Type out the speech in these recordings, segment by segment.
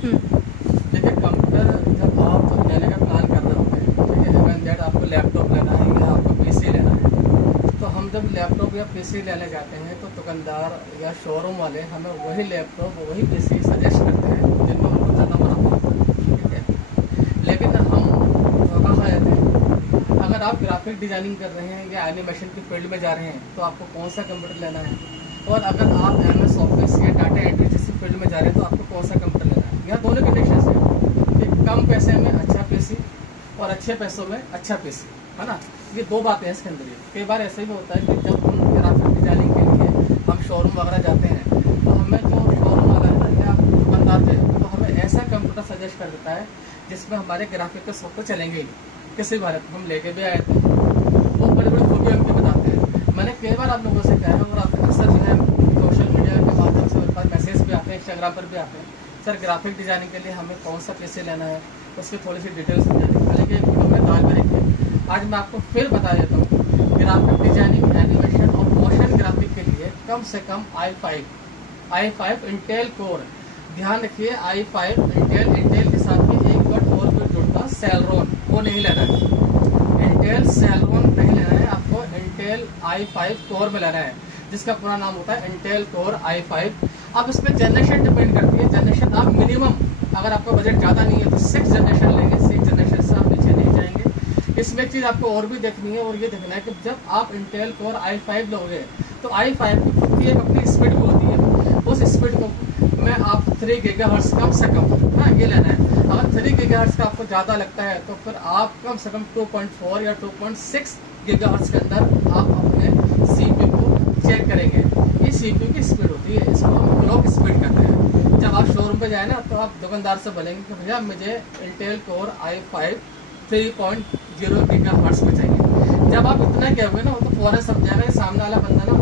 देखिए कंप्यूटर जब आप लेने का प्लान कर रहे होते हैं, ठीक है, इवन दैट आपको लैपटॉप लेना है या आपको पीसी लेना है, तो हम जब लैपटॉप या पीसी लेने जाते हैं तो दुकानदार या शोरूम वाले हमें वही लैपटॉप वही पीसी सजेस्ट करते हैं जिनमें हमको ज़्यादा मुनाफा हो, ठीक है। लेकिन हम धोखा खा जाते हैं। अगर आप ग्राफिक डिजाइनिंग कर रहे हैं या एनिमेशन की फील्ड में जा रहे हैं तो आपको कौन सा कंप्यूटर लेना है, और अगर आप MS ऑफिस या डाटा एंट्री जैसी फील्ड में जा रहे हैं तो आपको कौन सा कंप्यूटर लेना है। यहाँ दोनों कंडीशन है कि कम पैसे में अच्छा पीसी और अच्छे पैसों में अच्छा पीसी, है ना। ये दो बातें हैं इसके अंदर। कई बार ऐसा भी होता है कि जब हम ग्राफिक डिजाइनिंग के लिए हम शोरूम वगैरह जाते हैं तो हमें जो शोरूम वाला है ना या दुकानदार जो है तो हमें ऐसा कंप्यूटर सजेस्ट कर देता है जिसमें हमारे ग्राफिक के सॉफ्टवेयर चलेंगे ही नहीं। किसी बार हम लेके भी आए थे, वो बड़े बड़े खूबियाँ उनके बताते हैं। मैंने कई बार आप लोगों से कहा है और आप अक्सर जो है सोशल मीडिया के माध्यम से मेरे पास मैसेज भी आते हैं, इंस्टाग्राम पर भी आते हैं, सर ग्राफिक डिजाइनिंग के लिए हमें कौन सा पीसी लेना है, उसकी थोड़ी सी डिटेल्स समझानी। हालांकि एक वीडियो में डाल भी रखी, आज मैं आपको फिर बता देता हूँ। ग्राफिक डिजाइनिंग, एनिमेशन और मोशन ग्राफिक के लिए कम से कम i5 इंटेल कोर, ध्यान रखिए i5 इंटेल के साथ में एक वर्ड और भी जुड़ता, सेलेरॉन, वो नहीं लेना है। इंटेल सेलेरॉन नहीं लेना है, आपको इंटेल i5 कोर में लेना है, जिसका पूरा नाम होता है इंटेल कोर i5। अब इसमें जनरेशन डिपेंड करती है। जनरेशन आप मिनिमम, अगर आपका बजट ज़्यादा नहीं है तो 6 जनरेशन लेंगे, 6 जनरेशन से आप नीचे नहीं जाएंगे। इसमें एक चीज़ आपको और भी देखनी है, और ये देखना है कि जब आप इंटेल कोर i5 लोगे तो i5 की खुद की एक अपनी स्पीड होती है। उस स्पीड को में आप 3 गीगाहर्ट्ज़ कम से कम, हाँ ये लेना है। अगर 3 गीगाहर्ट्ज़ का आपको ज़्यादा लगता है तो फिर आप कम से कम 2.4 या 2.6 गीगाहर्ट्ज़ के अंदर आप अपने CPU को चेक करेंगे। ये CPU की स्पीड होती है, इसको हम क्लॉक स्पीड कहते हैं। जब आप शोरूम पे जाए ना तो आप दुकानदार से बोलेंगे कि भैया मुझे इंटेल कोर i5 3.0 गीगाहर्ट्ज़ में चाहिए। जब आप इतना कहोगे ना तो फौरन समझाएगा सामने वाला बंदा ना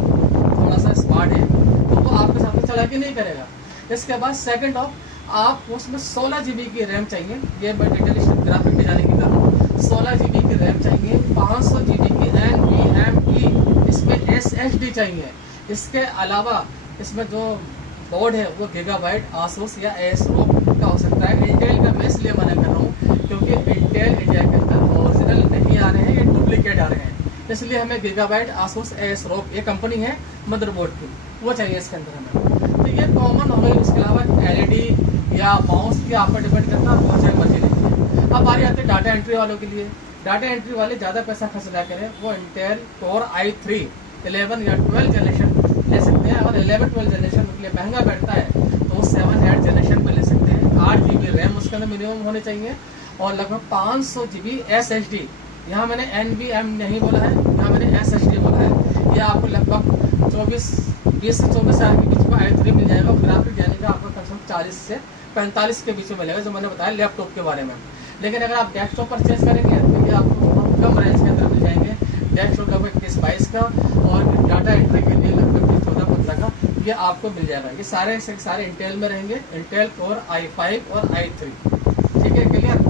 थोड़ा सा स्मार्ट है, तो वो आपके साथ चलाकी नहीं करेगा। इसके बाद सेकंड ऑफ, आप उसमें 16 GB की रैम चाहिए। ये मैं डिटेल ग्राफिक डिजाइनिंग की कर रहा हूँ। 16 GB की रैम चाहिए, 500 GB की NVMe, इसमें SSD चाहिए। इसके अलावा इसमें जो बोर्ड है वो गीगाबाइट आसूस या ASRock का हो सकता है। इंटेल का मैं इसलिए मना कर रहा हूँ क्योंकि इंटेल इंडिया के अंदर ओरिजिनल नहीं आ रहे हैं, ये डुप्लीकेट आ रहे हैं। इसलिए हमें गीगाबाइट आसूस ASRock, ये कंपनी है मदरबोर्ड की, वो चाहिए इसके अंदर हमें। तो ये कॉमन हो गई। उसके अलावा LED या माउस की आप पर डिपेंड करता है, वो चाहे मर्जी लीजिए। अब बारी आती है डाटा एंट्री वालों के लिए। डाटा एंट्री वाले ज़्यादा पैसा खर्च ना करें, वो इंटेल कोर i3 11 या 12 जनरेशन ले सकते हैं। अगर 11-12 जनरेशन के लिए महंगा बैठता है तो वो 7-8 जनरेशन पे ले सकते हैं। 8 GB रैम उसके अंदर मिनिमम होने चाहिए और लगभग 500 GB SSD। यहाँ मैंने NVMe नहीं बोला है, यहाँ मैंने SSD बोला है। यह आपको लगभग 20 से 24 हज़ार के बीच में i3 मिल जाएगा। ग्राफिक डिजाइनिंग का आपको कम से कम 40 से 45 के बीच में मिलेगा, जो मैंने बताया लैपटॉप के बारे में। लेकिन अगर आप डेस्कटॉप परचेज करेंगे तो ये आपको बहुत कम रेंज के अंदर मिल जाएंगे। डेस्कटॉप लगभग 21-22 का और डाटा एंट्री के लिए लगभग 14-15 का ये आपको मिल जाएगा। ये सारे इंटेल में रहेंगे, इंटेल कोर i5 और i3, ठीक है, क्लियर।